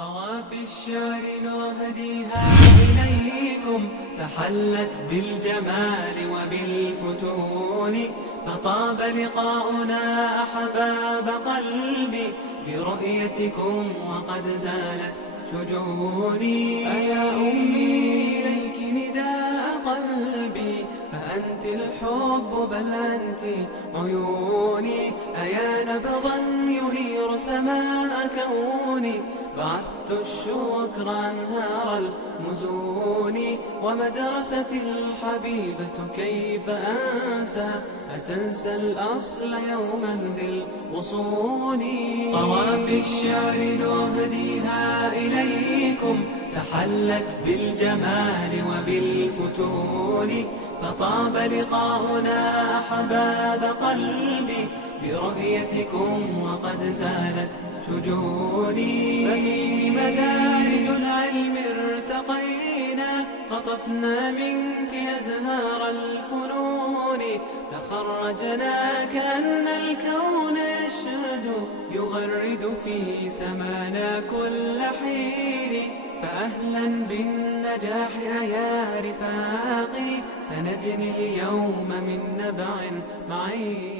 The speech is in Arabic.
قوافي الشعر نهديها إليكم، تحلت بالجمال وبالفتون، فطاب لقاؤنا أحباب قلبي برؤيتكم وقد زالت شجوني. أيا أمي إليك نداء قلبي، فأنت الحب بل أنت عيوني. أيا نبضا ينير سماء كوني، بعثت الشكر أنهار المزون. ومدرسة الحبيبة كيف أنسى، أتنسى الأصل يوما بالوصول. قوافي الشعر نهديها إليكم، تحلت بالجمال وبالفتون، فطاب لقاؤنا أحباب قلبي برؤيتكم وقد زالت شجوني. ففيك مدارج العلم ارتقينا، قطفنا منك أزهار الفنون، تخرجنا كأن الكون يشهد يغرد في سمانا كل حين. فأهلا بالنجاح يا رفاقي، سنجني اليوم من نبع معين.